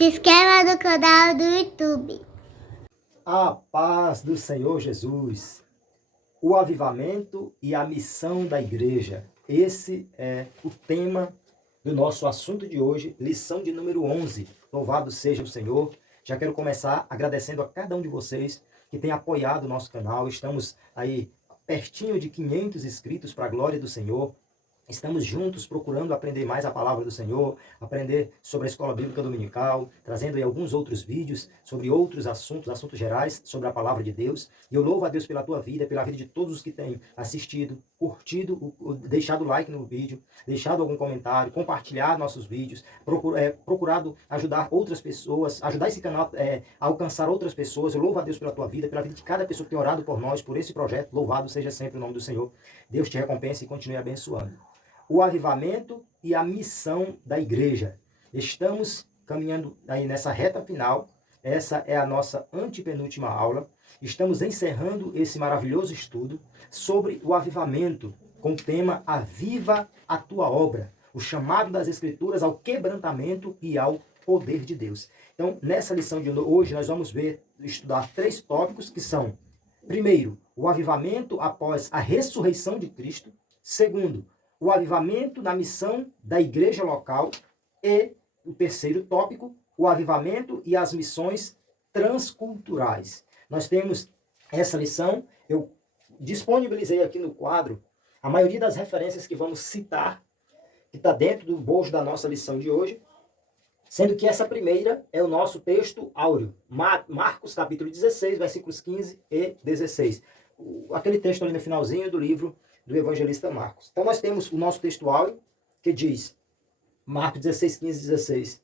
Se inscreva no canal do YouTube. A paz do Senhor Jesus, o avivamento e a missão da igreja. Esse é o tema do nosso assunto de hoje, lição de número 11. Louvado seja o Senhor. Já quero começar agradecendo a cada um de vocês que tem apoiado o nosso canal. Estamos aí pertinho de 500 inscritos para a glória do Senhor. Estamos juntos procurando aprender mais a palavra do Senhor, aprender sobre a escola bíblica dominical, trazendo aí alguns outros vídeos sobre outros assuntos gerais sobre a palavra de Deus. E eu louvo a Deus pela tua vida, pela vida de todos os que têm assistido, curtido, deixado like no vídeo, deixado algum comentário, compartilhado nossos vídeos, procurado ajudar outras pessoas, ajudar esse canal a alcançar outras pessoas. Eu louvo a Deus pela tua vida, pela vida de cada pessoa que tem orado por nós, por esse projeto. Louvado seja sempre o nome do Senhor. Deus te recompense e continue abençoando. O avivamento e a missão da igreja. Estamos caminhando aí nessa reta final. Essa é a nossa antepenúltima aula. Estamos encerrando esse maravilhoso estudo sobre o avivamento, com o tema Aviva a tua obra, o chamado das Escrituras ao quebrantamento e ao poder de Deus. Então, nessa lição de hoje, nós vamos estudar 3 tópicos que são, primeiro, o avivamento após a ressurreição de Cristo. Segundo, o avivamento na missão da igreja local. E o terceiro tópico, o avivamento e as missões transculturais. Nós temos essa lição, eu disponibilizei aqui no quadro a maioria das referências que vamos citar, que está dentro do bojo da nossa lição de hoje, sendo que essa primeira é o nosso texto áureo, Marcos capítulo 16, versículos 15 e 16. Aquele texto ali no finalzinho do livro do evangelista Marcos. Então nós temos o nosso texto áureo, que diz, Marcos 16, 15 e 16,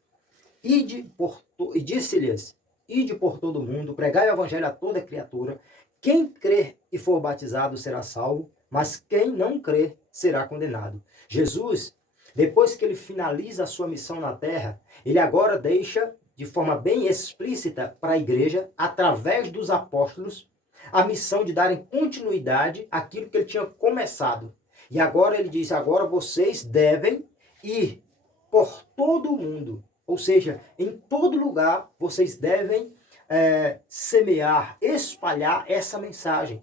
e disse-lhes, ide por todo o mundo, pregai o evangelho a toda criatura, quem crer e for batizado será salvo, mas quem não crer será condenado. Jesus, depois que ele finaliza a sua missão na terra, ele agora deixa de forma bem explícita para a igreja, através dos apóstolos, a missão de darem continuidade àquilo que ele tinha começado. E agora ele diz, agora vocês devem ir por todo o mundo. Ou seja, em todo lugar vocês devem semear, espalhar essa mensagem.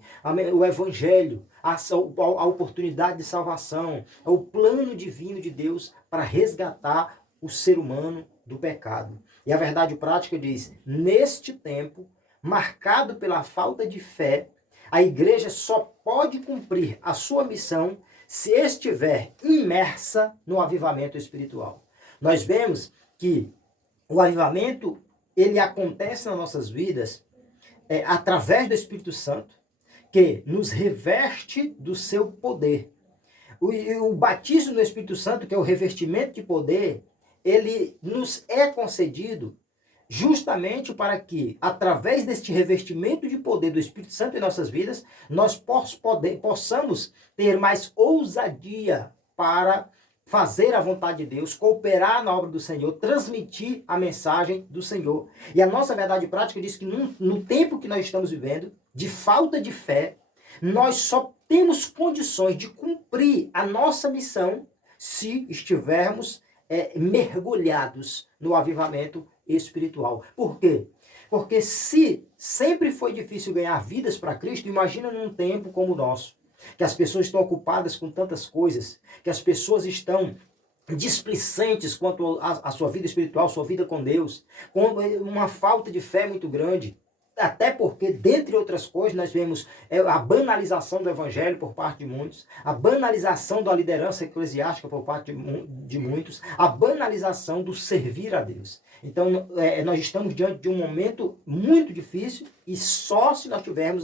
O evangelho, a oportunidade de salvação, o plano divino de Deus para resgatar o ser humano do pecado. E a verdade prática diz, neste tempo, marcado pela falta de fé, a igreja só pode cumprir a sua missão se estiver imersa no avivamento espiritual. Nós vemos que o avivamento, ele acontece nas nossas vidas através do Espírito Santo, que nos reveste do seu poder. O batismo no Espírito Santo, que é o revestimento de poder, ele nos é concedido justamente para que, através deste revestimento de poder do Espírito Santo em nossas vidas, nós possamos ter mais ousadia para fazer a vontade de Deus, cooperar na obra do Senhor, transmitir a mensagem do Senhor. E a nossa verdade prática diz que no tempo que nós estamos vivendo, de falta de fé, nós só temos condições de cumprir a nossa missão se estivermos mergulhados no avivamento espiritual. Por quê? Porque se sempre foi difícil ganhar vidas para Cristo, imagina num tempo como o nosso, que as pessoas estão ocupadas com tantas coisas, que as pessoas estão displicentes quanto à sua vida espiritual, sua vida com Deus, com uma falta de fé muito grande. Até porque, dentre outras coisas, nós vemos a banalização do evangelho por parte de muitos, a banalização da liderança eclesiástica por parte de muitos, a banalização do servir a Deus. Então, nós estamos diante de um momento muito difícil e só se nós estivermos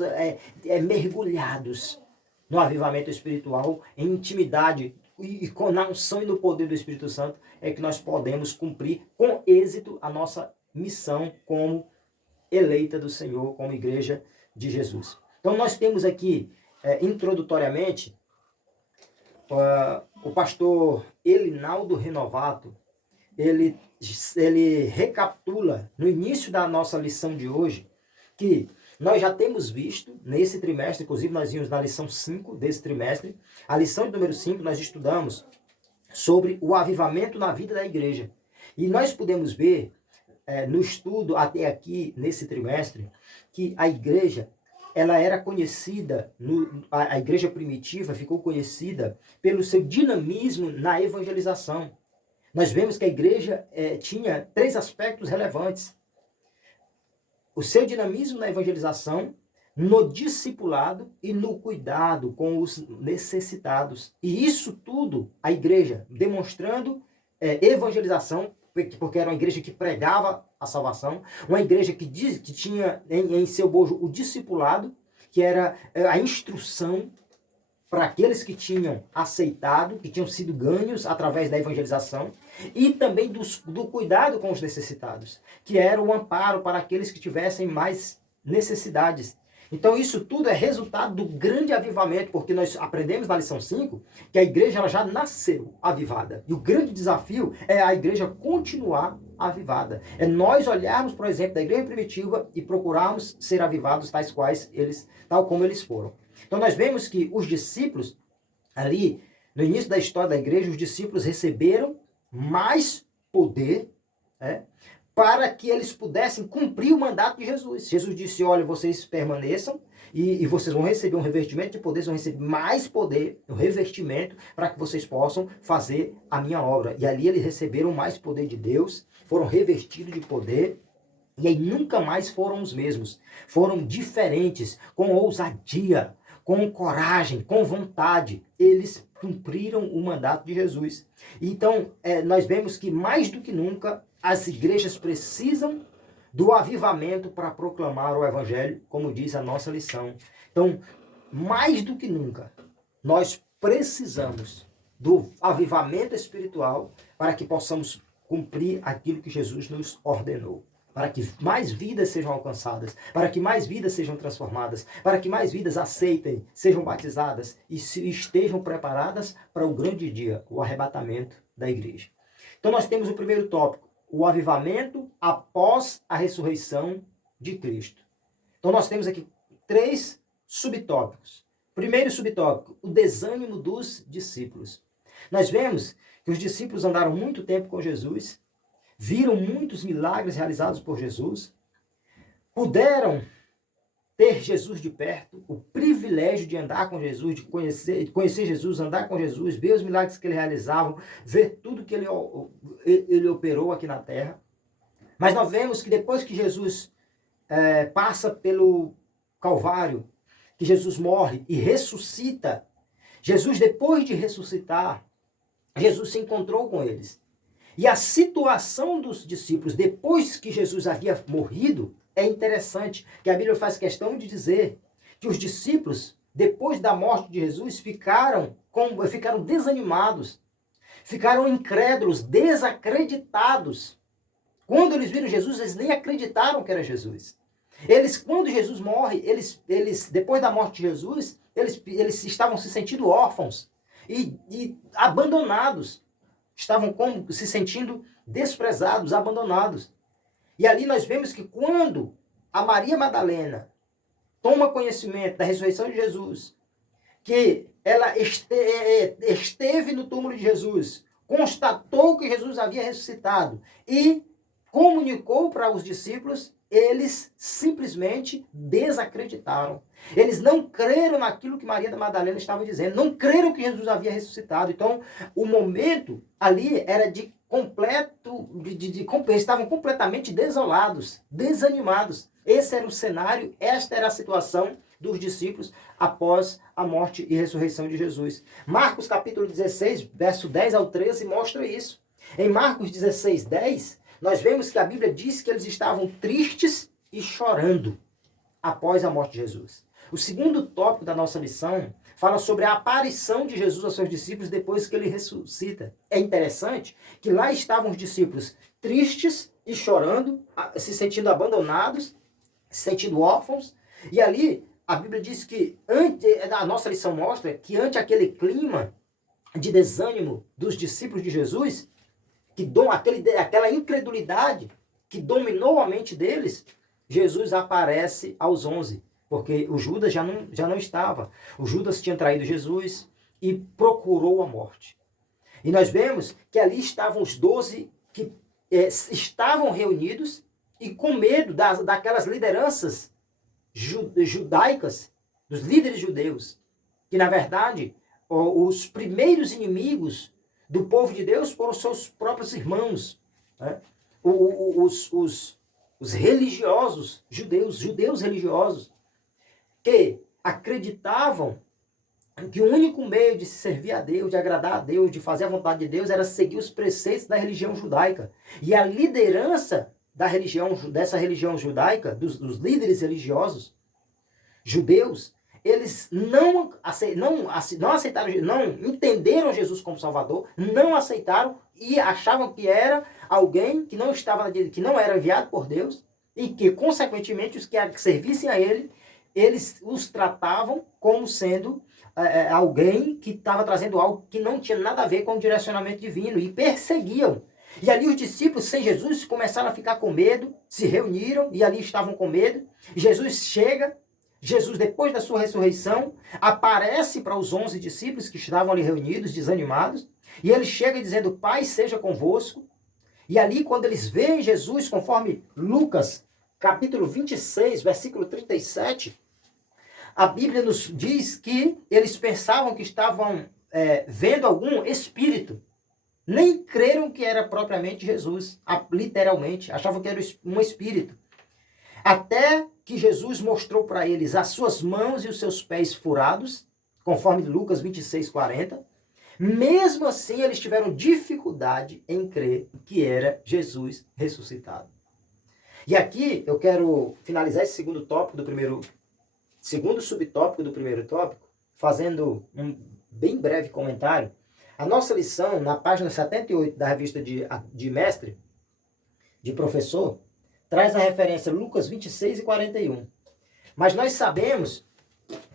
mergulhados no avivamento espiritual, em intimidade e na unção e no poder do Espírito Santo, é que nós podemos cumprir com êxito a nossa missão como eleita do Senhor, como igreja de Jesus. Então nós temos aqui, introdutoriamente, o pastor Elinaldo Renovato, ele recapitula no início da nossa lição de hoje, que nós já temos visto nesse trimestre, inclusive nós vimos na lição 5 desse trimestre, a lição de número 5 nós estudamos sobre o avivamento na vida da igreja. E nós podemos ver no estudo até aqui, nesse trimestre, que a igreja, ela era conhecida, a igreja primitiva ficou conhecida pelo seu dinamismo na evangelização. Nós vemos que a igreja tinha 3 aspectos relevantes. O seu dinamismo na evangelização, no discipulado e no cuidado com os necessitados. E isso tudo, a igreja demonstrando evangelização, porque era uma igreja que pregava a salvação, uma igreja que tinha em seu bojo o discipulado, que era a instrução para aqueles que tinham aceitado, que tinham sido ganhos através da evangelização, e também do cuidado com os necessitados, que era o amparo para aqueles que tivessem mais necessidades. Então isso tudo é resultado do grande avivamento, porque nós aprendemos na lição 5 que a igreja ela já nasceu avivada. E o grande desafio é a igreja continuar avivada. É nós olharmos, por exemplo, da igreja primitiva e procurarmos ser avivados tal como eles foram. Então nós vemos que os discípulos, ali no início da história da igreja, os discípulos receberam mais poder, para que eles pudessem cumprir o mandato de Jesus. Jesus disse, olha, vocês permaneçam e vocês vão receber um revestimento de poder, vocês vão receber mais poder, um revestimento, para que vocês possam fazer a minha obra. E ali eles receberam mais poder de Deus, foram revestidos de poder, e aí nunca mais foram os mesmos. Foram diferentes, com ousadia, com coragem, com vontade. Eles cumpriram o mandato de Jesus. Então, nós vemos que mais do que nunca, as igrejas precisam do avivamento para proclamar o evangelho, como diz a nossa lição. Então, mais do que nunca, nós precisamos do avivamento espiritual para que possamos cumprir aquilo que Jesus nos ordenou. Para que mais vidas sejam alcançadas, para que mais vidas sejam transformadas, para que mais vidas aceitem, sejam batizadas e estejam preparadas para o grande dia, o arrebatamento da igreja. Então nós temos o primeiro tópico, o avivamento após a ressurreição de Cristo. Então nós temos aqui 3 subtópicos. Primeiro subtópico, o desânimo dos discípulos. Nós vemos que os discípulos andaram muito tempo com Jesus, viram muitos milagres realizados por Jesus, puderam ter Jesus de perto, o privilégio de andar com Jesus, de conhecer Jesus, andar com Jesus, ver os milagres que ele realizava, ver tudo que ele operou aqui na terra. Mas nós vemos que depois que Jesus passa pelo Calvário, que Jesus morre e ressuscita, Jesus, depois de ressuscitar, Jesus se encontrou com eles. E a situação dos discípulos, depois que Jesus havia morrido, é interessante, que a Bíblia faz questão de dizer que os discípulos, depois da morte de Jesus, ficaram desanimados, ficaram incrédulos, desacreditados. Quando eles viram Jesus, eles nem acreditaram que era Jesus. Quando Jesus morre, depois da morte de Jesus, eles estavam se sentindo órfãos e abandonados. Estavam se sentindo desprezados, abandonados. E ali nós vemos que quando a Maria Madalena toma conhecimento da ressurreição de Jesus, que ela esteve no túmulo de Jesus, constatou que Jesus havia ressuscitado e comunicou para os discípulos, eles simplesmente desacreditaram. Eles não creram naquilo que Maria da Madalena estava dizendo, não creram que Jesus havia ressuscitado. Então, o momento ali era de completo, eles estavam completamente desolados, desanimados. Esse era o cenário, esta era a situação dos discípulos após a morte e ressurreição de Jesus. Marcos capítulo 16, verso 10 ao 13 mostra isso. Em Marcos 16, 10, nós vemos que a Bíblia diz que eles estavam tristes e chorando após a morte de Jesus. O segundo tópico da nossa lição fala sobre a aparição de Jesus aos seus discípulos depois que ele ressuscita. É interessante que lá estavam os discípulos tristes e chorando, se sentindo abandonados, se sentindo órfãos, e ali a Bíblia diz que, a nossa lição mostra que ante aquele clima de desânimo dos discípulos de Jesus, aquela incredulidade que dominou a mente deles, Jesus aparece aos 11, porque o Judas já não estava. O Judas tinha traído Jesus e procurou a morte. E nós vemos que ali estavam os 12 que estavam reunidos e com medo daquelas lideranças judaicas, dos líderes judeus, que na verdade os primeiros inimigos do povo de Deus foram seus próprios irmãos, né? Os religiosos judeus religiosos, que acreditavam que o único meio de se servir a Deus, de agradar a Deus, de fazer a vontade de Deus, era seguir os preceitos da religião judaica. E a liderança dessa religião judaica, dos líderes religiosos judeus, eles não aceitaram, não entenderam Jesus como Salvador, não aceitaram e achavam que era alguém que não era enviado por Deus e que, consequentemente, os que servissem a ele, eles os tratavam como sendo alguém que estava trazendo algo que não tinha nada a ver com o direcionamento divino e perseguiam. E ali os discípulos, sem Jesus, começaram a ficar com medo, se reuniram e ali estavam com medo. Jesus chega, depois da sua ressurreição, aparece para os 11 discípulos que estavam ali reunidos, desanimados, e ele chega dizendo: Pai seja convosco. E ali, quando eles veem Jesus, conforme Lucas, capítulo 26, versículo 37, a Bíblia nos diz que eles pensavam que estavam vendo algum espírito. Nem creram que era propriamente Jesus, literalmente. Achavam que era um espírito. Até que Jesus mostrou para eles as suas mãos e os seus pés furados, conforme Lucas 26, 40. Mesmo assim, eles tiveram dificuldade em crer que era Jesus ressuscitado. E aqui eu quero finalizar esse segundo subtópico do primeiro tópico, fazendo um bem breve comentário. A nossa lição, na página 78 da revista de mestre, de professor, traz a referência Lucas 26 e 41. Mas nós sabemos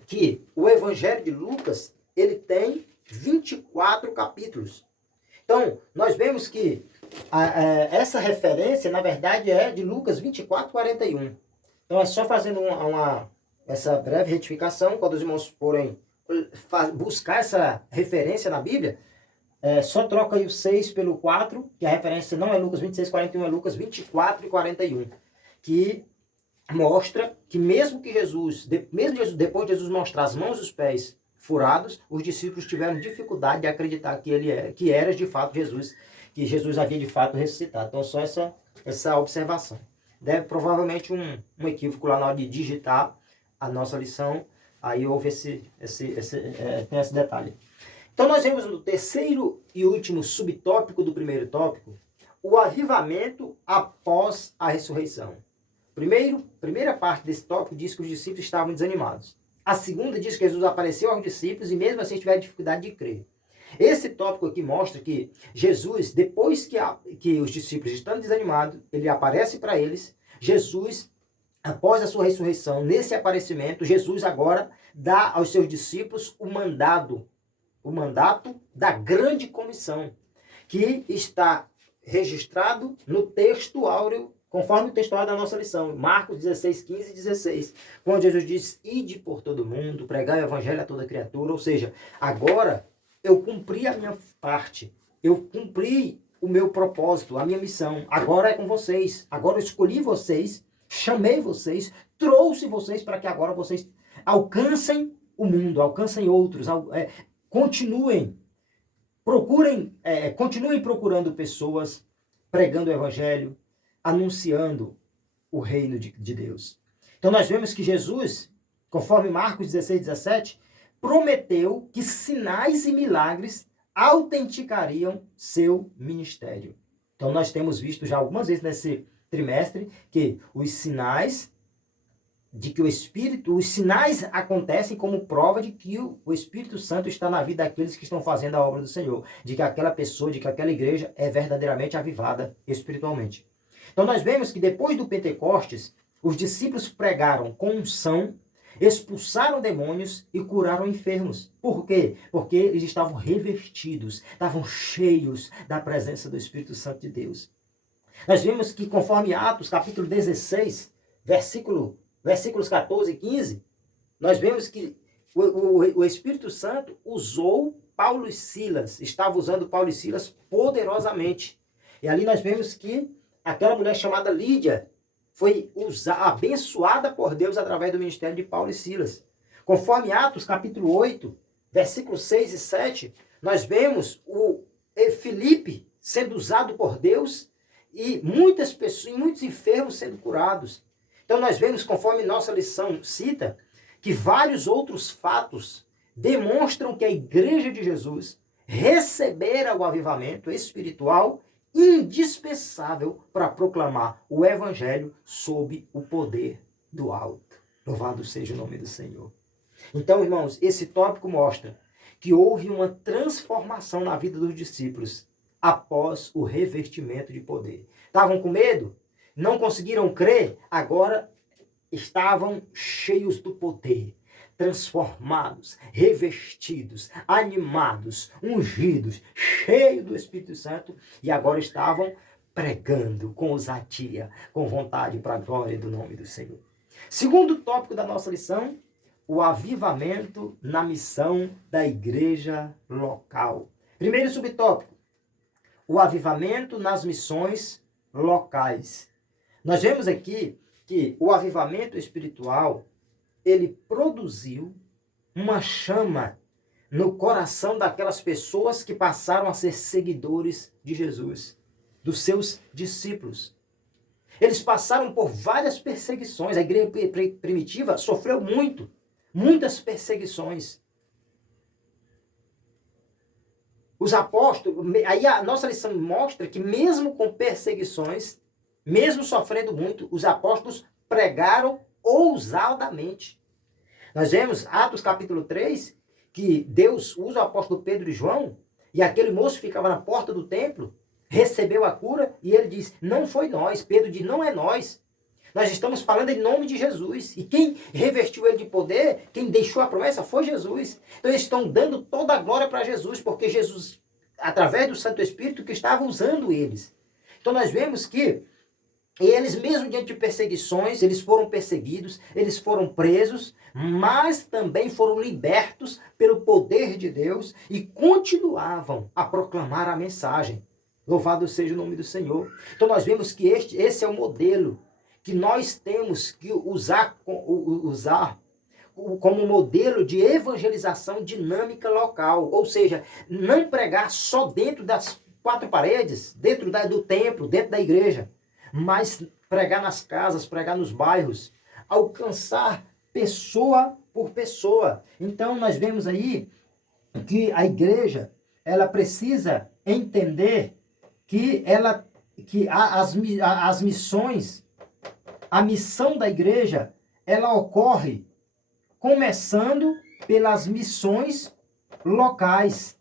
que o Evangelho de Lucas, ele tem 24 capítulos. Então, nós vemos que essa referência, na verdade, é de Lucas 24, 41. Então, é só fazendo essa breve retificação, quando os irmãos forem buscar essa referência na Bíblia, só troca aí o 6 pelo 4, que a referência não é Lucas 26, 41, é Lucas 24 e 41, que mostra que mesmo Jesus, depois de Jesus mostrar as mãos e os pés furados, os discípulos tiveram dificuldade de acreditar que era de fato Jesus, que Jesus havia de fato ressuscitado. Então, só essa observação. Provavelmente um equívoco lá na hora de digitar a nossa lição, aí houve tem esse detalhe. Então, nós vemos no terceiro e último subtópico do primeiro tópico, o avivamento após a ressurreição. Primeira parte desse tópico diz que os discípulos estavam desanimados. A segunda diz que Jesus apareceu aos discípulos e mesmo assim tiveram dificuldade de crer. Esse tópico aqui mostra que Jesus, depois que os discípulos estão desanimados, ele aparece para eles. Jesus, após a sua ressurreição, nesse aparecimento, Jesus agora dá aos seus discípulos o mandato da grande comissão, que está registrado no texto áureo, conforme o texto áureo da nossa lição, Marcos 16, 15 e 16, quando Jesus diz: ide por todo mundo, pregai o evangelho a toda criatura. Ou seja, agora eu cumpri a minha parte, eu cumpri o meu propósito, a minha missão, agora é com vocês, agora eu escolhi vocês, chamei vocês, trouxe vocês para que agora vocês alcancem o mundo, alcancem outros, continuem procurando pessoas, pregando o evangelho, anunciando o reino de Deus. Então nós vemos que Jesus, conforme Marcos 16, 17, prometeu que sinais e milagres autenticariam seu ministério. Então nós temos visto já algumas vezes nesse trimestre que os sinais acontecem como prova de que o Espírito Santo está na vida daqueles que estão fazendo a obra do Senhor, de que aquela pessoa, de que aquela igreja é verdadeiramente avivada espiritualmente. Então nós vemos que depois do Pentecostes, os discípulos pregaram com unção, expulsaram demônios e curaram enfermos. Por quê? Porque eles estavam revestidos, estavam cheios da presença do Espírito Santo de Deus. Nós vemos que conforme Atos capítulo 16, versículos 14 e 15, nós vemos que o Espírito Santo usou Paulo e Silas, estava usando Paulo e Silas poderosamente. E ali nós vemos que aquela mulher chamada Lídia, foi abençoada por Deus através do ministério de Paulo e Silas. Conforme Atos capítulo 8, versículos 6 e 7, nós vemos o Filipe sendo usado por Deus e muitas pessoas, muitos enfermos sendo curados. Então nós vemos, conforme nossa lição cita, que vários outros fatos demonstram que a igreja de Jesus recebera o avivamento espiritual indispensável para proclamar o evangelho sob o poder do alto. Louvado seja o nome do Senhor. Então, irmãos, esse tópico mostra que houve uma transformação na vida dos discípulos após o revestimento de poder. Estavam com medo? Não conseguiram crer? Agora estavam cheios do poder, transformados, revestidos, animados, ungidos, cheios do Espírito Santo, e agora estavam pregando com ousadia, com vontade para a glória do nome do Senhor. Segundo tópico da nossa lição, o avivamento na missão da igreja local. Primeiro subtópico, o avivamento nas missões locais. Nós vemos aqui que o avivamento espiritual, ele produziu uma chama no coração daquelas pessoas que passaram a ser seguidores de Jesus, dos seus discípulos. Eles passaram por várias perseguições. A igreja primitiva sofreu muitas perseguições. Os apóstolos, aí a nossa lição mostra que mesmo com perseguições, mesmo sofrendo muito, os apóstolos pregaram ousadamente. Nós vemos Atos capítulo 3, que Deus usa o apóstolo Pedro e João, e aquele moço ficava na porta do templo, recebeu a cura, e ele diz, não foi nós. Pedro diz, não é nós. Nós estamos falando em nome de Jesus. E quem revestiu ele de poder, quem deixou a promessa, foi Jesus. Então eles estão dando toda a glória para Jesus, porque Jesus, através do Santo Espírito, que estava usando eles. Então nós vemos que eles, mesmo diante de perseguições, eles foram perseguidos, eles foram presos, mas também foram libertos pelo poder de Deus e continuavam a proclamar a mensagem. Louvado seja o nome do Senhor. Então nós vemos que esse é o modelo que nós temos que usar como modelo de evangelização dinâmica local. Ou seja, não pregar só dentro das quatro paredes, dentro do templo, dentro da igreja, mas pregar nas casas, pregar nos bairros, alcançar pessoa por pessoa. Então nós vemos aí que a igreja, ela precisa entender que as missões, a missão da igreja, ela ocorre começando pelas missões locais.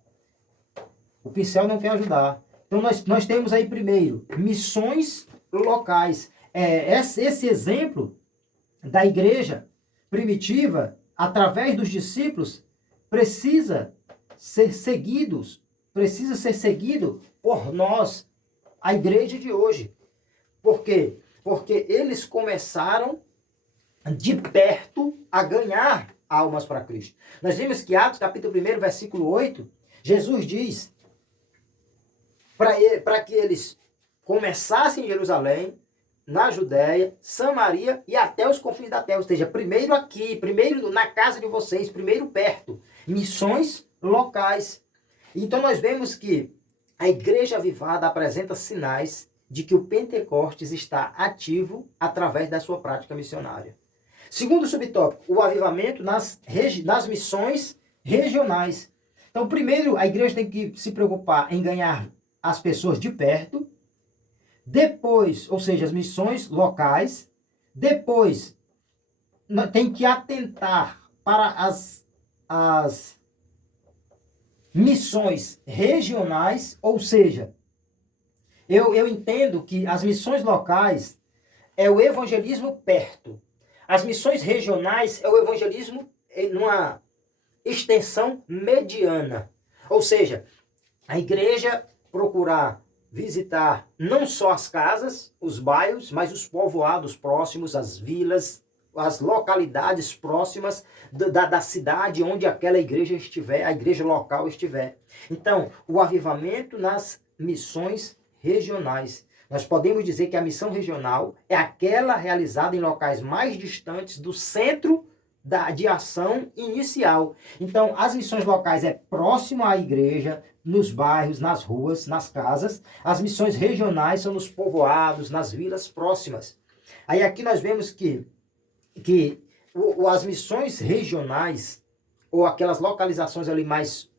O pincel não quer ajudar. Então nós temos aí primeiro missões locais. Esse exemplo da igreja primitiva, através dos discípulos, precisa ser seguido por nós, a igreja de hoje. Por quê? Porque eles começaram de perto a ganhar almas para Cristo. Nós vimos que Atos capítulo 1, versículo 8, Jesus diz para que eles começassem em Jerusalém, na Judéia, Samaria e até os confins da terra. Ou seja, primeiro aqui, primeiro na casa de vocês, primeiro perto. Missões locais. Então nós vemos que a igreja avivada apresenta sinais de que o Pentecostes está ativo através da sua prática missionária. Segundo subtópico, o avivamento nas missões regionais. Então, primeiro, a igreja tem que se preocupar em ganhar as pessoas de perto. Depois, ou seja, as missões locais. Depois, tem que atentar para as missões regionais, ou seja, eu entendo que as missões locais é o evangelismo perto. As missões regionais é o evangelismo numa extensão mediana. Ou seja, a igreja procurar visitar não só as casas, os bairros, mas os povoados próximos, as vilas, as localidades próximas da cidade onde aquela igreja estiver, a igreja local estiver. Então, o avivamento nas missões regionais. Nós podemos dizer que a missão regional é aquela realizada em locais mais distantes do centro de ação inicial. Então, as missões locais é próximo à igreja, nos bairros, nas ruas, nas casas. As missões regionais são nos povoados, nas vilas próximas. Aí aqui nós vemos que as missões regionais, ou aquelas localizações ali mais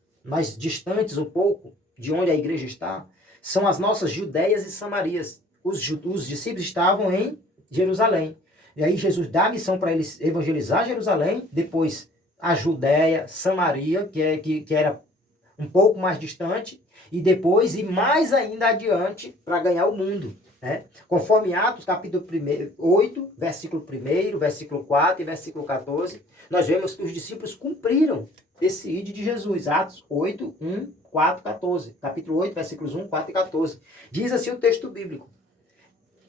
distantes um pouco de onde a igreja está, são as nossas Judeias e Samarias. Os discípulos estavam em Jerusalém. E aí Jesus dá a missão para eles evangelizar Jerusalém, depois a Judéia, Samaria, que era um pouco mais distante, e depois, e mais ainda adiante, para ganhar o mundo. Né? Conforme Atos, capítulo 8, versículo 1, versículo 4 e versículo 14, nós vemos que os discípulos cumpriram esse ide de Jesus. Atos 8, 1, 4, 14. Capítulo 8, versículos 1, 4 e 14. Diz assim o texto bíblico.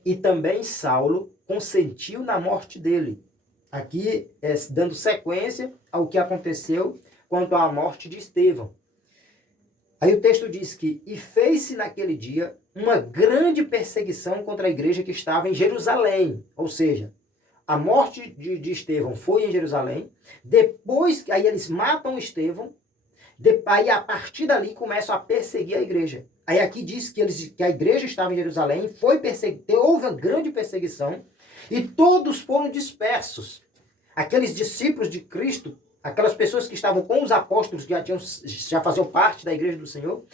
E também Saulo consentiu na morte dele. Aqui, dando sequência ao que aconteceu quanto à morte de Estevão. Aí o texto diz que, e fez-se naquele dia uma grande perseguição contra a igreja que estava em Jerusalém. Ou seja, a morte de Estevão foi em Jerusalém. Depois, aí eles matam Estevão. Aí a partir dali começam a perseguir a igreja. Aí aqui diz que a igreja estava em Jerusalém, houve uma grande perseguição, e todos foram dispersos. Aqueles discípulos de Cristo, aquelas pessoas que estavam com os apóstolos, que já faziam parte da igreja do Senhor,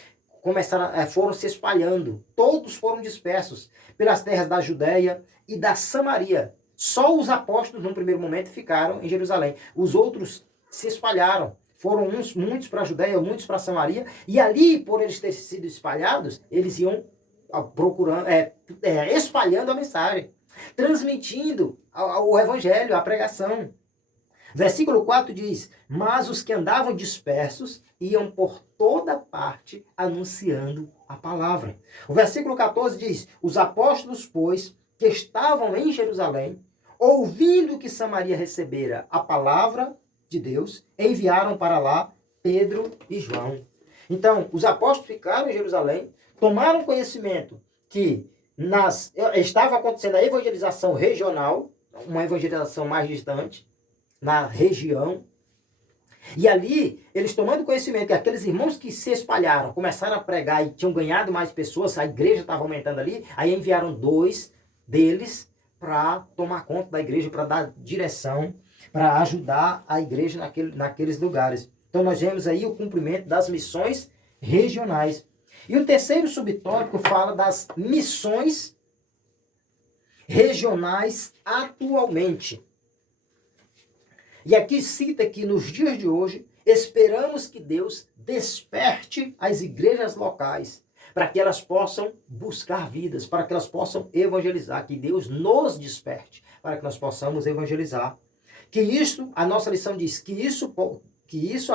foram se espalhando. Todos foram dispersos pelas terras da Judéia e da Samaria. Só os apóstolos, num primeiro momento, ficaram em Jerusalém. Os outros se espalharam. Foram muitos para a Judéia, muitos para a Samaria. E ali, por eles terem sido espalhados, eles iam procurando, espalhando a mensagem, transmitindo o evangelho, a pregação. Versículo 4 diz, mas os que andavam dispersos iam por toda parte anunciando a palavra. O versículo 14 diz, os apóstolos, pois, que estavam em Jerusalém, ouvindo que Samaria recebera a palavra de Deus, enviaram para lá Pedro e João. Então, os apóstolos ficaram em Jerusalém, tomaram conhecimento que estava acontecendo a evangelização regional, uma evangelização mais distante, na região. E ali, eles tomando conhecimento que aqueles irmãos que se espalharam, começaram a pregar e tinham ganhado mais pessoas, a igreja estava aumentando ali, aí enviaram 2 deles para tomar conta da igreja, para dar direção, para ajudar a igreja naqueles lugares. Então nós vemos aí o cumprimento das missões regionais. E o terceiro subtópico fala das missões regionais atualmente. E aqui cita que nos dias de hoje, esperamos que Deus desperte as igrejas locais para que elas possam buscar vidas, para que elas possam evangelizar, que Deus nos desperte para que nós possamos evangelizar. Que isso, a nossa lição diz, que isso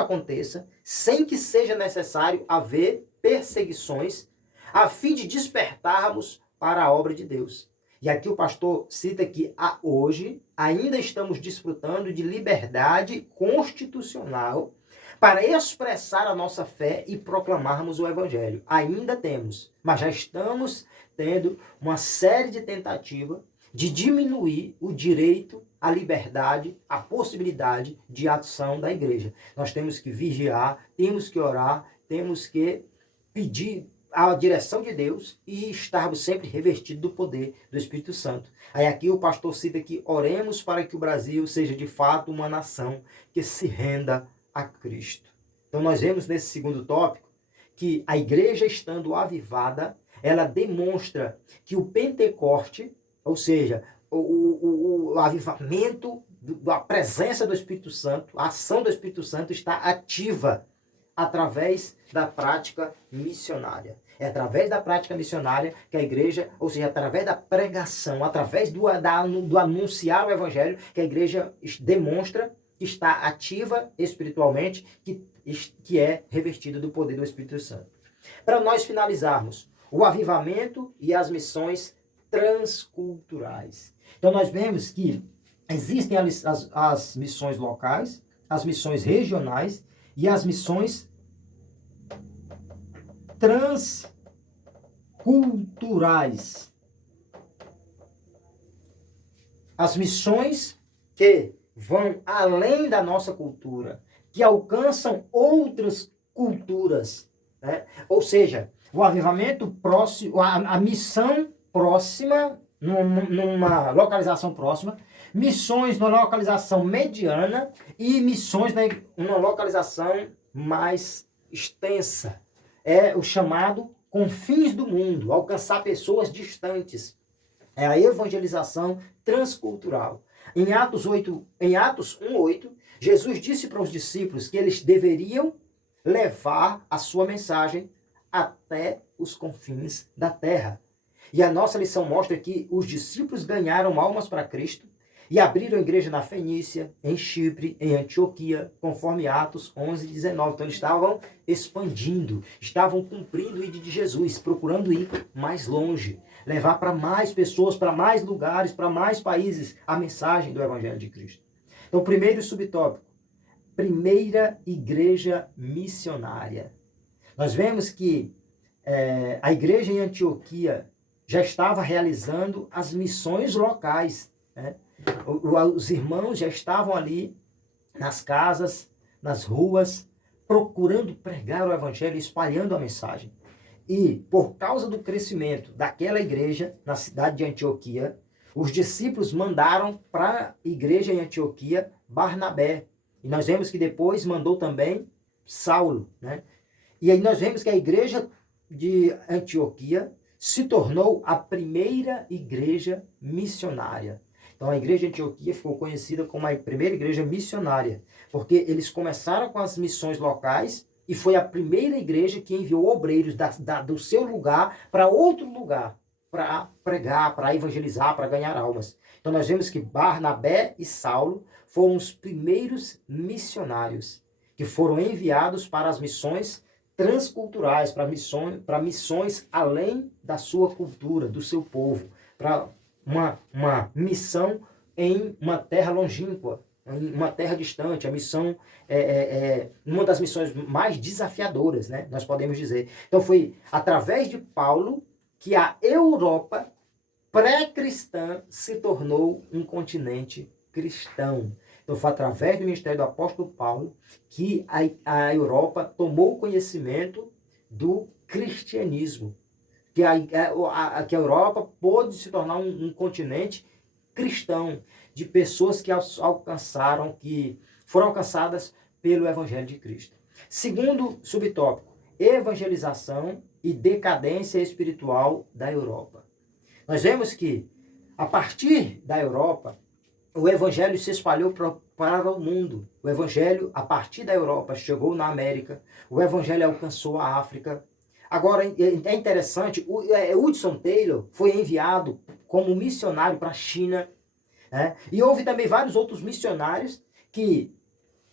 aconteça sem que seja necessário haver perseguições, a fim de despertarmos para a obra de Deus. E aqui o pastor cita que hoje ainda estamos desfrutando de liberdade constitucional para expressar a nossa fé e proclamarmos o evangelho. Ainda temos, mas já estamos tendo uma série de tentativas de diminuir o direito, a liberdade, a possibilidade de ação da igreja. Nós temos que vigiar, temos que orar, temos que pedir a direção de Deus e estarmos sempre revestidos do poder do Espírito Santo. Aí aqui o pastor cita que oremos para que o Brasil seja de fato uma nação que se renda a Cristo. Então nós vemos nesse segundo tópico que a igreja estando avivada, ela demonstra que o Pentecoste, ou seja, o avivamento, a presença do Espírito Santo, a ação do Espírito Santo está ativa através da prática missionária. É através da prática missionária que a igreja, ou seja, através da pregação, através do anunciar o evangelho, que a igreja demonstra que está ativa espiritualmente, que é revestida do poder do Espírito Santo. Para nós finalizarmos, o avivamento e as missões transculturais. Então nós vemos que existem as missões locais, as missões regionais e as missões transculturais. as missões que vão além da nossa cultura, que alcançam outras culturas, né? Ou seja, o avivamento próximo, a missão próxima, numa localização próxima, missões numa localização mediana e missões numa localização mais extensa. É o chamado confins do mundo, alcançar pessoas distantes. É a evangelização transcultural. Em Atos 1:8, Jesus disse para os discípulos que eles deveriam levar a sua mensagem até os confins da terra. E a nossa lição mostra que os discípulos ganharam almas para Cristo e abriram igreja na Fenícia, em Chipre, em Antioquia, conforme Atos 11:19. Então eles estavam expandindo, estavam cumprindo o ID de Jesus, procurando ir mais longe, levar para mais pessoas, para mais lugares, para mais países a mensagem do Evangelho de Cristo. Então, primeiro subtópico, primeira igreja missionária. Nós vemos que a igreja em Antioquia já estava realizando as missões locais, né? Os irmãos já estavam ali nas casas, nas ruas, procurando pregar o evangelho, espalhando a mensagem. E por causa do crescimento daquela igreja na cidade de Antioquia, os discípulos mandaram para a igreja em Antioquia Barnabé. E nós vemos que depois mandou também Saulo, né? E aí nós vemos que a igreja de Antioquia se tornou a primeira igreja missionária. Então a igreja de Antioquia ficou conhecida como a primeira igreja missionária, porque eles começaram com as missões locais e foi a primeira igreja que enviou obreiros do seu lugar para outro lugar, para pregar, para evangelizar, para ganhar almas. Então nós vemos que Barnabé e Saulo foram os primeiros missionários que foram enviados para as missões transculturais, para missões além da sua cultura, do seu povo, para uma missão em uma terra longínqua, em uma terra distante. A missão uma das missões mais desafiadoras, né? Nós podemos dizer. Então foi através de Paulo que a Europa pré-cristã se tornou um continente cristão. Então foi através do ministério do apóstolo Paulo que a Europa tomou conhecimento do cristianismo. Que a Europa pôde se tornar um continente cristão, de pessoas que foram alcançadas pelo Evangelho de Cristo. Segundo subtópico, evangelização e decadência espiritual da Europa. Nós vemos que, a partir da Europa, o Evangelho se espalhou para o mundo. O Evangelho, a partir da Europa, chegou na América. O Evangelho alcançou a África. Agora, é interessante, Hudson Taylor foi enviado como missionário para a China, né? E houve também vários outros missionários que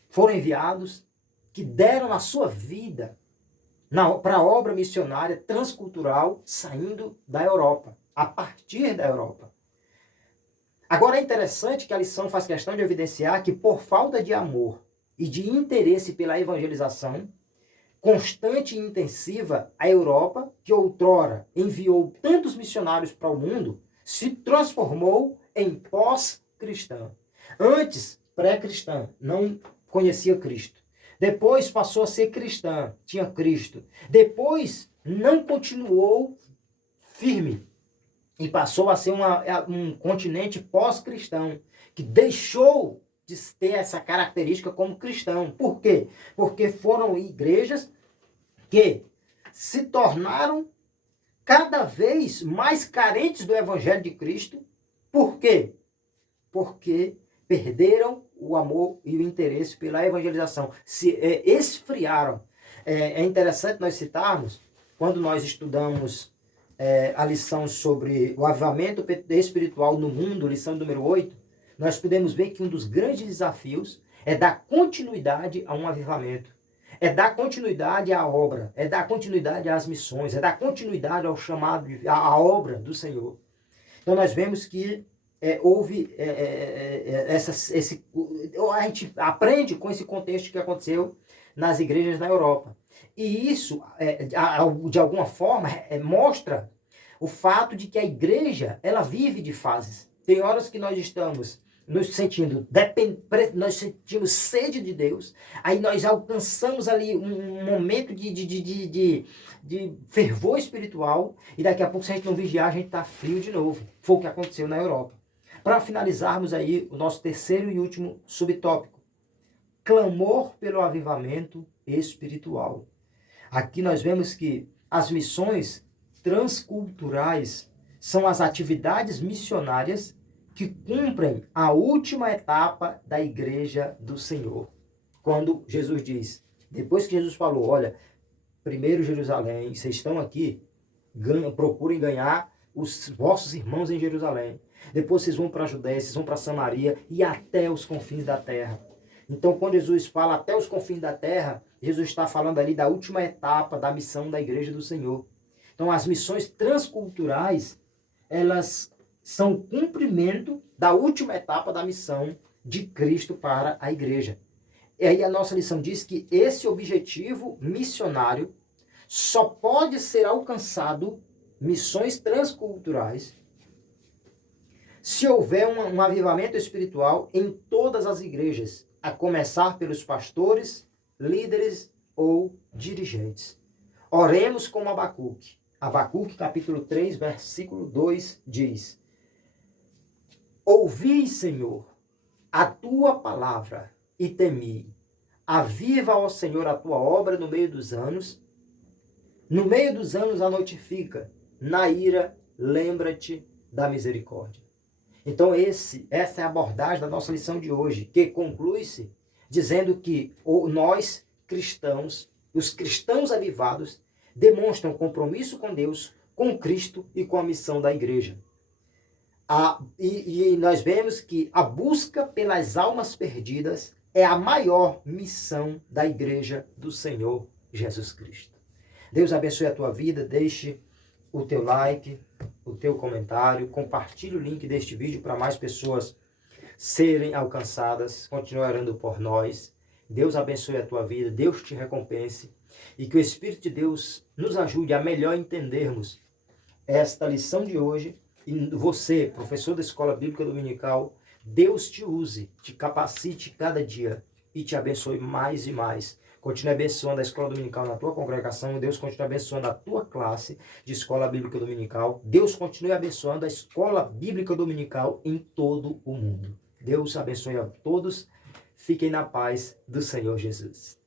foram enviados, que deram a sua vida para a obra missionária transcultural saindo da Europa, a partir da Europa. Agora é interessante que a lição faz questão de evidenciar que por falta de amor e de interesse pela evangelização constante e intensiva, a Europa, que outrora enviou tantos missionários para o mundo, se transformou em pós-cristã. Antes, pré-cristã, não conhecia Cristo. Depois passou a ser cristã, tinha Cristo. Depois não continuou firme e passou a ser um continente pós-cristão, que deixou de ter essa característica como cristão. Por quê? Porque foram igrejas que se tornaram cada vez mais carentes do Evangelho de Cristo. Por quê? Porque perderam o amor e o interesse pela evangelização, se esfriaram. É interessante nós citarmos, quando nós estudamos a lição sobre o avivamento espiritual no mundo, lição número 8, nós podemos ver que um dos grandes desafios é dar continuidade a um avivamento. É dar continuidade à obra, é dar continuidade às missões, é dar continuidade ao chamado, à obra do Senhor. Então nós vemos que houve a gente aprende com esse contexto que aconteceu nas igrejas na Europa. E isso, de alguma forma, mostra o fato de que a igreja, ela vive de fases. Tem horas que nós estamos nos sentindo, nós sentimos sede de Deus, aí nós alcançamos ali um momento de fervor espiritual, e daqui a pouco, se a gente não vigiar, a gente está frio de novo. Foi o que aconteceu na Europa. Para finalizarmos aí o nosso terceiro e último subtópico, clamor pelo avivamento espiritual. Aqui nós vemos que as missões transculturais são as atividades missionárias que cumprem a última etapa da igreja do Senhor. Quando Jesus diz, depois que Jesus falou, olha, primeiro Jerusalém, vocês estão aqui, procurem ganhar os vossos irmãos em Jerusalém. Depois vocês vão para a Judéia, vocês vão para Samaria e até os confins da terra. Então, quando Jesus fala até os confins da terra, Jesus está falando ali da última etapa da missão da igreja do Senhor. Então, as missões transculturais, elas são o cumprimento da última etapa da missão de Cristo para a igreja. E aí a nossa lição diz que esse objetivo missionário só pode ser alcançado, missões transculturais, se houver um avivamento espiritual em todas as igrejas, a começar pelos pastores, líderes ou dirigentes. Oremos como Abacuque. Abacuque, capítulo 3, versículo 2, diz: Ouvi, Senhor, a tua palavra e temi. Aviva, ó Senhor, a tua obra no meio dos anos. No meio dos anos a notifica. Na ira, lembra-te da misericórdia. Então essa é a abordagem da nossa lição de hoje, que conclui-se dizendo que nós, cristãos, os cristãos avivados, demonstram compromisso com Deus, com Cristo e com a missão da igreja. E nós vemos que a busca pelas almas perdidas é a maior missão da igreja do Senhor Jesus Cristo. Deus abençoe a tua vida, deixe o teu like, o teu comentário, compartilhe o link deste vídeo para mais pessoas serem alcançadas, continue orando por nós. Deus abençoe a tua vida, Deus te recompense e que o Espírito de Deus nos ajude a melhor entendermos esta lição de hoje. E você, professor da Escola Bíblica Dominical, Deus te use, te capacite cada dia e te abençoe mais e mais. Continue abençoando a Escola Dominical na tua congregação. Deus continue abençoando a tua classe de Escola Bíblica Dominical. Deus continue abençoando a Escola Bíblica Dominical em todo o mundo. Deus abençoe a todos. Fiquem na paz do Senhor Jesus.